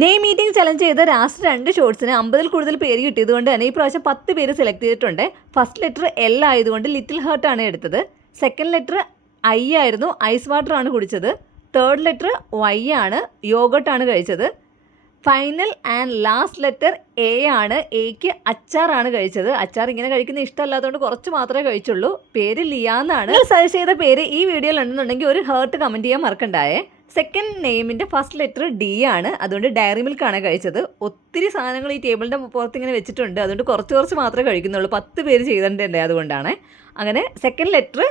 Name meeting challenge ചെയ്ത last 2 ഷോർട്സിന് 50-ൽ കൂടുതൽ പേര് കിട്ടിയതുകൊണ്ട് തന്നെ ഈ പ്രാവശ്യം 10 പേര് സെലക്ട് ചെയ്തിട്ടുണ്ട്. ഫസ്റ്റ് ലെറ്റർ എൽ ആയതുകൊണ്ട് ലിറ്റിൽ ഹേർട്ട് ആണ് എടുത്തത്. സെക്കൻഡ് ലെറ്റർ ഐ ആയിരുന്നു, ഐസ് വാട്ടർ ആണ് കുടിച്ചത്. തേർഡ് ലെറ്റർ വൈ ആണ്, യോഗട്ട് ആണ് കഴിച്ചത്. Final and last letter A ആണ്, എക്ക് അച്ചാറാണ് കഴിച്ചത്. അച്ചാർ ഇങ്ങനെ കഴിക്കുന്ന ഇഷ്ടമല്ലാത്തതുകൊണ്ട് കുറച്ച് മാത്രമേ കഴിച്ചുള്ളൂ. പേര് ലിയാന്നാണ്. സജസ്റ്റ് ചെയ്ത പേര് ഈ വീഡിയോയിൽ ഉണ്ടെന്നുണ്ടെങ്കിൽ ഒരു ഹേർട്ട് കമൻറ്റ് ചെയ്യാൻ മറക്കണ്ടായേ. സെക്കൻഡ് നെയിമിൻ്റെ ഫസ്റ്റ് ലെറ്റർ ഡി ആണ്, അതുകൊണ്ട് ഡയറി മിൽക്കാണ് കഴിച്ചത്. ഒത്തിരി സാധനങ്ങൾ ഈ ടേബിളിൻ്റെ പുറത്ത് ഇങ്ങനെ വെച്ചിട്ടുണ്ട്, അതുകൊണ്ട് കുറച്ച് മാത്രമേ കഴിക്കുന്നുള്ളൂ. 10 പേര് ചെയ്തിട്ടുണ്ട്, അതുകൊണ്ടാണ്. അങ്ങനെ സെക്കൻഡ് ലെറ്റർ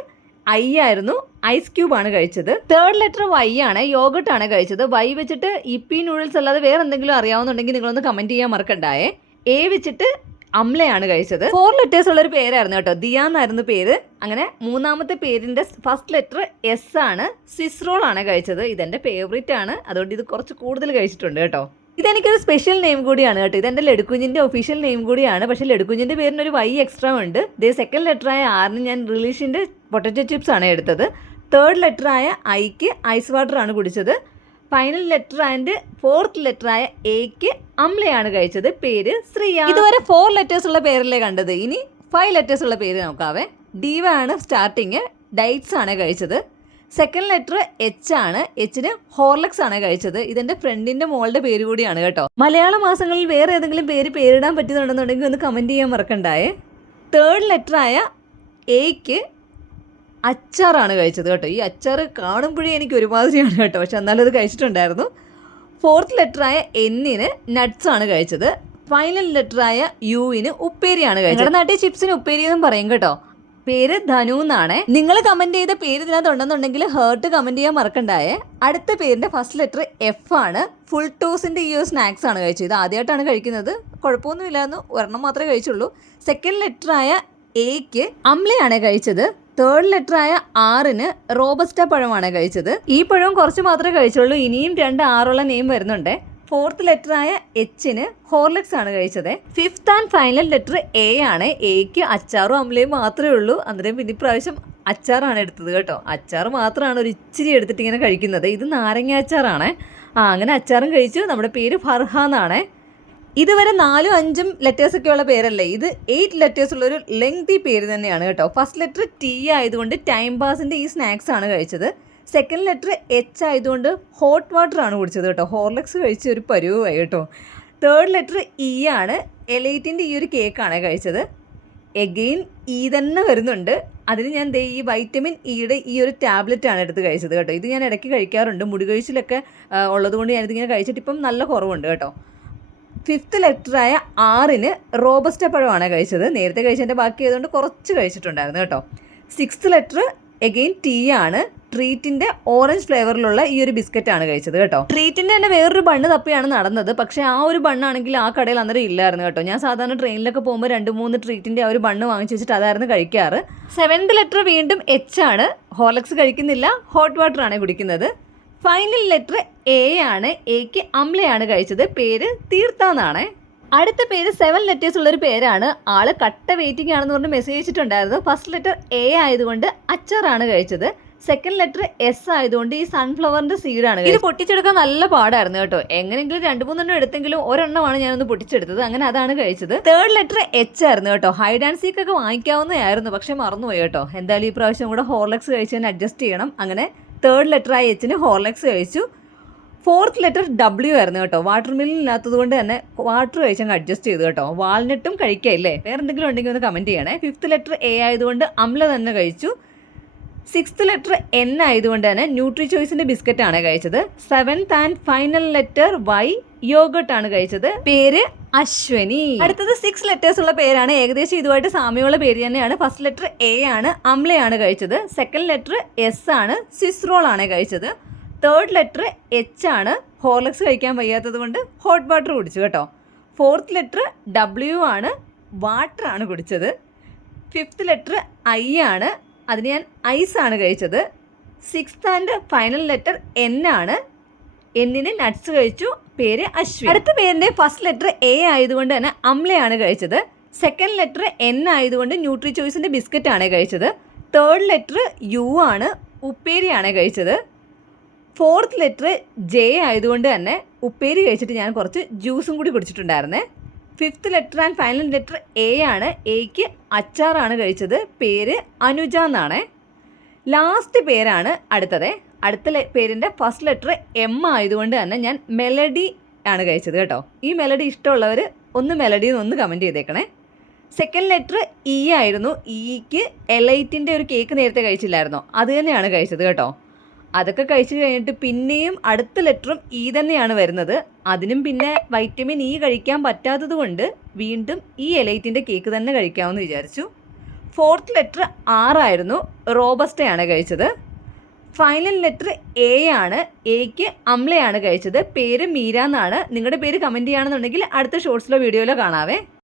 ഐ ആയിരുന്നു, ഐസ് ക്യൂബ് ആണ് കഴിച്ചത്. തേർഡ് ലെറ്റർ വൈ ആണ്, യോഗട്ട് ആണ് കഴിച്ചത്. വൈ വെച്ചിട്ട് ഇപ്പി നൂഡിൽസ് അല്ലാതെ വേറെ എന്തെങ്കിലും അറിയാവുന്നുണ്ടെങ്കിൽ നിങ്ങളൊന്ന് കമൻറ്റ് ചെയ്യാൻ മറക്കണ്ടായേ. എ വെച്ചിട്ട് അംലയാണ് കഴിച്ചത്. 4 ലെറ്റേഴ്സ് ഉള്ളൊരു പേരായിരുന്നു കേട്ടോ, ദിയ എന്നായിരുന്നു പേര്. അങ്ങനെ മൂന്നാമത്തെ പേരിൻ്റെ ഫസ്റ്റ് ലെറ്റർ എസ് ആണ്, സ്വിസ് റോൾ ആണ് കഴിച്ചത്. ഇതെൻ്റെ ഫേവറേറ്റ് ആണ്, അതുകൊണ്ട് ഇത് കുറച്ച് കൂടുതൽ കഴിച്ചിട്ടുണ്ട് കേട്ടോ. ഇതെനിക്കൊരു സ്പെഷ്യൽ നെയിം കൂടിയാണ് കേട്ടോ. ഇതെൻ്റെ ലഡുക്കുഞ്ഞിൻ്റെ ഒഫീഷ്യൽ നെയിം കൂടിയാണ്. പക്ഷേ ലഡുക്കുഞ്ഞിൻ്റെ പേരിനൊരു വൈ എക്സ്ട്രാ ഉണ്ട്. ഇതേ സെക്കൻഡ് ലെറ്ററായ ആറിന് ഞാൻ റിലീഷിൻ്റെ പൊട്ടറ്റോ ചിപ്സ് ആണ് എടുത്തത്. തേർഡ് ലെറ്ററായ ഐക്ക് ഐസ് വാട്ടർ ആണ് കുടിച്ചത്. ഫൈനൽ ലെറ്റർ ആൻഡ് ഫോർത്ത് ലെറ്ററായ എക്ക് അംലയാണ് കഴിച്ചത്. പേര് ശ്രീയ. ഇതുവരെ 4 ലെറ്റേഴ്സ് ഉള്ള പേരല്ലേ കണ്ടത്. ഇനി 5 ലെറ്റേഴ്സ് ഉള്ള പേര് നോക്കാവേ. ഡീവ ആണ് സ്റ്റാർട്ടിങ്, ഡൈറ്റ്സ് ആണ് കഴിച്ചത്. സെക്കൻഡ് ലെറ്റർ എച്ച് ആണ്, എച്ചിന് ഹോർലക്സ് ആണ് കഴിച്ചത്. ഇതെൻ്റെ ഫ്രണ്ടിൻ്റെ മോളുടെ പേര് കൂടിയാണ് കേട്ടോ. മലയാള മാസങ്ങളിൽ വേറെ ഏതെങ്കിലും പേരിടാൻ പറ്റുന്നുണ്ടെന്നുണ്ടെങ്കിൽ ഒന്ന് കമൻറ്റ് ചെയ്യാൻ മറക്കണ്ടായേ. തേർഡ് ലെറ്ററായ എക്ക് അച്ചാറാണ് കഴിച്ചത് കേട്ടോ. ഈ അച്ചാർ കാണുമ്പോഴേ എനിക്ക് ഒരുമാതിരിയാണ് കേട്ടോ, പക്ഷെ എന്നാലും അത് കഴിച്ചിട്ടുണ്ടായിരുന്നു. ഫോർത്ത് ലെറ്ററായ എന്നിന് നട്ട്സ് ആണ് കഴിച്ചത്. ഫൈനൽ ലെറ്ററായ യുവിന് ഉപ്പേരിയാണ് കഴിച്ചത്. നമ്മുടെ നാട്ടിൽ ചിപ്സിന് ഉപ്പേരി എന്നും പറയും കേട്ടോ. പേര് ധനു എന്നാണ്. നിങ്ങൾ കമൻറ്റ് ചെയ്ത പേര് ഇതിനകത്തുണ്ടെന്നുണ്ടെങ്കിൽ ഹേർട്ട് കമൻറ്റ് ചെയ്യാൻ മറക്കണ്ടായേ. അടുത്ത പേരിൻ്റെ ഫസ്റ്റ് ലെറ്റർ എഫ് ആണ്. ഫുൾ ടോസിൻ്റെ ഈ ഒരു സ്നാക്സ് ആണ് കഴിച്ചത്. ഇത് ആദ്യമായിട്ടാണ് കഴിക്കുന്നത്, കുഴപ്പമൊന്നുമില്ലായിരുന്നു, ഒരെണ്ണം മാത്രമേ കഴിച്ചുള്ളൂ. സെക്കൻഡ് ലെറ്ററായ എക്ക് അംലയാണ് കഴിച്ചത്. തേർഡ് ലെറ്ററായ ആറിന് റോബസ്റ്റ പഴമാണ് കഴിച്ചത്. ഈ പഴവും കുറച്ച് മാത്രമേ കഴിച്ചുള്ളൂ, ഇനിയും 2 ആറുള്ള നെയിം വരുന്നുണ്ട്. ഫോർത്ത് ലെറ്ററായ എച്ചിന് ഹോർലിക്സ് ആണ് കഴിച്ചത്. Fifth and final letter A ആണ്, എക്ക് അച്ചാറും അംലയും മാത്രമേ ഉള്ളൂ. അന്നേരം പിന്നെ ഇപ്രാവശ്യം അച്ചാറാണ് എടുത്തത് കേട്ടോ. അച്ചാർ മാത്രമാണ് ഒരു ഇച്ചിരി എടുത്തിട്ട് ഇങ്ങനെ കഴിക്കുന്നത്. ഇത് നാരങ്ങ അച്ചാറാണ്. അങ്ങനെ അച്ചാറും കഴിച്ചു. നമ്മുടെ പേര് ഫർഹ എന്നാണ്. ഇതുവരെ 4ഉം 5ഉം ലെറ്റേഴ്സൊക്കെ ഉള്ള പേരല്ലേ, ഇത് 8 ലെറ്റേഴ്സ് ഉള്ളൊരു ലെങ്തി പേര് തന്നെയാണ് കേട്ടോ. ഫസ്റ്റ് ലെറ്റർ ടി ആയതുകൊണ്ട് ടൈം പാസിൻ്റെ ഈ സ്നാക്സ് ആണ് കഴിച്ചത്. സെക്കൻഡ് ലെറ്റർ എച്ച് ആയതുകൊണ്ട് ഹോട്ട് വാട്ടർ ആണ് കുടിച്ചത് കേട്ടോ. ഹോർലിക്സ് കഴിച്ച ഒരു പരുവായി കേട്ടോ. തേർഡ് ലെറ്റർ ഇ ആണ്, എലൈറ്റിൻ്റെ ഈ ഒരു കേക്കാണ് കഴിച്ചത്. എഗെയിൻ ഇ തന്നെ വരുന്നുണ്ട്. അതിന് ഞാൻ ഈ വൈറ്റമിൻ ഇയുടെ ഈ ഒരു ടാബ്ലറ്റ് ആണ് എടുത്ത് കഴിച്ചത് കേട്ടോ. ഇത് ഞാൻ ഇടയ്ക്ക് കഴിക്കാറുണ്ട്, മുടി കഴിച്ചിലൊക്കെ ഉള്ളതുകൊണ്ട് ഞാനിതിങ്ങനെ കഴിച്ചിട്ട് ഇപ്പം നല്ല കുറവുണ്ട് കേട്ടോ. ഫിഫ്ത്ത് ലെറ്ററായ ആറിന് റോബസ്റ്റ പഴമാണ് കഴിച്ചത്. നേരത്തെ കഴിച്ചതിൻ്റെ ബാക്കി ആയതുകൊണ്ട് കുറച്ച് കഴിച്ചിട്ടുണ്ടായിരുന്നു കേട്ടോ. സിക്സ്ത് ലെറ്റർ എഗെയിൻ ടി ആണ്. ട്രീറ്റിൻ്റെ ഓറഞ്ച് ഫ്ലേവറിലുള്ള ഈ ഒരു ബിസ്ക്കറ്റാണ് കഴിച്ചത് കേട്ടോ. ട്രീറ്റിൻ്റെ തന്നെ വേറൊരു ബണ്ണ് തപ്പിയാണ് നടന്നത്, പക്ഷേ ആ ഒരു ബണ്ണാണെങ്കിൽ ആ കടയിൽ അന്നേരം ഇല്ലായിരുന്നു കേട്ടോ. ഞാൻ സാധാരണ ട്രെയിനിലൊക്കെ പോകുമ്പോൾ 2-3 ട്രീറ്റിൻ്റെ ആ ഒരു ബണ്ണ് വാങ്ങിച്ച് വെച്ചിട്ട് അതായിരുന്നു കഴിക്കാറ്. സെവൻത് ലെറ്റർ വീണ്ടും എച്ച് ആണ്. ഹോർലിക്സ് കഴിക്കുന്നില്ല, ഹോട്ട് വാട്ടർ ആണ് കുടിക്കുന്നത്. ഫൈനൽ ലെറ്റർ എ ആണ്, എക്ക് അംലയാണ് കഴിച്ചത്. പേര് തീർത്ഥ എന്നാണ്. അടുത്ത പേര് 7 ലെറ്റേഴ്സ് ഉള്ളൊരു പേരാണ്. ആള് കട്ട വെയിറ്റിംഗ് ആണെന്ന് പറഞ്ഞ് മെസ്സേജ് അയച്ചിട്ടുണ്ടായിരുന്നു. ഫസ്റ്റ് ലെറ്റർ എ ആയതുകൊണ്ട് അച്ചാറാണ് കഴിച്ചത്. സെക്കൻഡ് ലെറ്റർ എസ് ആയതുകൊണ്ട് ഈ സൺഫ്ലവറിന്റെ സീഡാണ്. ഇത് പൊട്ടിച്ചെടുക്കാൻ നല്ല പാടായിരുന്നു കേട്ടോ. എങ്ങനെയെങ്കിലും 2-3 എടുത്തെങ്കിലും ഒരെണ്ണമാണ് ഞാനൊന്ന് പൊട്ടിച്ചെടുത്തത്. അങ്ങനെ അതാണ് കഴിച്ചത്. തേർഡ് ലെറ്റർ എച്ച് ആയിരുന്നു കേട്ടോ. ഹൈഡ് ആൻഡ് സീക്ക് ഒക്കെ വാങ്ങിക്കാവുന്നതായിരുന്നു, പക്ഷെ മറന്നുപോയി കേട്ടോ. എന്തായാലും ഈ പ്രാവശ്യം കൂടെ ഹോർലിക്സ് കഴിച്ചതിന് അഡ്ജസ്റ്റ് ചെയ്യണം. അങ്ങനെ തേർഡ് ലെറ്ററായ എച്ചിന് ഹോർലിക്സ് കഴിച്ചു. ഫോർത്ത് ലെറ്റർ ഡബ്ല്യു ആയിരുന്നു കേട്ടോ. വാട്ടർ മില്ലില്ലാത്തത് കൊണ്ട് തന്നെ വാട്ടർ കഴിച്ചങ്ങ് അഡ്ജസ്റ്റ് ചെയ്തു കേട്ടോ. വാൾനട്ടും കഴിക്കാമില്ലേ, വേറെ എന്തെങ്കിലും ഉണ്ടെങ്കിൽ ഒന്ന് കമൻറ്റ് ചെയ്യണേ. ഫിഫ്ത്ത് ലെറ്റർ എ ആയതുകൊണ്ട് അംല തന്നെ കഴിച്ചു. സിക്സ്ത് ലെറ്റർ എൻ ആയതുകൊണ്ട് തന്നെ ന്യൂട്രി ചോയ്സിൻ്റെ ബിസ്ക്കറ്റാണ് കഴിച്ചത്. Seventh and final letter Y yoghurt ആണ് കഴിച്ചത്. പേര് അശ്വനി. അടുത്തത് 6 ലെറ്റേഴ്സ് ഉള്ള പേരാണ്. ഏകദേശം ഇതുമായിട്ട് സാമ്യമുള്ള പേര് തന്നെയാണ്. ഫസ്റ്റ് ലെറ്റർ എ ആണ്, അംലയാണ് കഴിച്ചത്. സെക്കൻഡ് ലെറ്റർ എസ് ആണ്, സ്വിസ് റോൾ ആണ് കഴിച്ചത്. തേർഡ് ലെറ്റർ എച്ച് ആണ്, ഹോർലിക്സ് കഴിക്കാൻ വയ്യാത്തത് കൊണ്ട് ഹോട്ട് വാട്ടർ കുടിച്ചു കേട്ടോ. ഫോർത്ത് ലെറ്റർ ഡബ്ല്യു ആണ്, വാട്ടർ ആണ് കുടിച്ചത്. ഫിഫ്ത്ത് ലെറ്റർ ഐ ആണ്, അതിന് ഞാൻ ഐസ് ആണ് കഴിച്ചത്. Sixth and final letter N ആണ്, എന്നിന് നട്ട്സ് കഴിച്ചു. പേര് അശ്വിൻ. അടുത്ത പേരിൻ്റെ ഫസ്റ്റ് ലെറ്റർ എ ആയതുകൊണ്ട് തന്നെ അംലയാണ് കഴിച്ചത്. സെക്കൻഡ് ലെറ്റർ എൻ ആയതുകൊണ്ട് ന്യൂട്രി ചോയ്സിൻ്റെ ബിസ്ക്കറ്റാണ് കഴിച്ചത്. തേർഡ് ലെറ്റർ യു ആണ്, ഉപ്പേരിയാണ് കഴിച്ചത്. ഫോർത്ത് ലെറ്റർ ജെ ആയതുകൊണ്ട് തന്നെ ഉപ്പേരി കഴിച്ചിട്ട് ഞാൻ കുറച്ച് ജ്യൂസും കൂടി കുടിച്ചിട്ടുണ്ടായിരുന്നേ. 5th letter and final letter A ആണ്. എയ്ക്ക് അച്ചാറാണ് കഴിച്ചത്. പേര് അനുജ എന്നാണ്. ലാസ്റ്റ് പേരാണ് അടുത്ത പേരിൻ്റെ ഫസ്റ്റ് ലെറ്റർ എം ആയതുകൊണ്ട് തന്നെ ഞാൻ മെലഡി ആണ് കഴിച്ചത് കേട്ടോ. ഈ മെലഡി ഇഷ്ടമുള്ളവർ ഒന്ന് മെലഡി എന്നൊന്ന് കമൻറ്റ് ചെയ്തേക്കണേ. സെക്കൻഡ് ലെറ്റർ ഇ ആയിരുന്നു. ഇക്ക് എലൈറ്റിൻ്റെ ഒരു കേക്ക് നേരത്തെ കഴിച്ചില്ലായിരുന്നോ, അത് തന്നെയാണ് കഴിച്ചത് കേട്ടോ. അതൊക്കെ കഴിച്ച് കഴിഞ്ഞിട്ട് പിന്നെയും അടുത്ത ലെറ്ററും ഇ തന്നെയാണ് വരുന്നത്. അതിനും പിന്നെ വൈറ്റമിൻ ഇ കഴിക്കാൻ പറ്റാത്തത് കൊണ്ട് വീണ്ടും ഈ എലൈറ്റിൻ്റെ കേക്ക് തന്നെ കഴിക്കാമെന്ന് വിചാരിച്ചു. 4th letter ആറായിരുന്നു. റോബസ്റ്റയാണ് കഴിച്ചത്. ഫൈനൽ ലെറ്റർ എ ആണ്. എയ്ക്ക് അമ്ലയാണ് കഴിച്ചത്. പേര് മീര എന്നാണ്. നിങ്ങളുടെ പേര് കമൻറ്റ് ചെയ്യുകയാണെന്നുണ്ടെങ്കിൽ അടുത്ത ഷോർട്സിലോ വീഡിയോയിലോ കാണാവേ.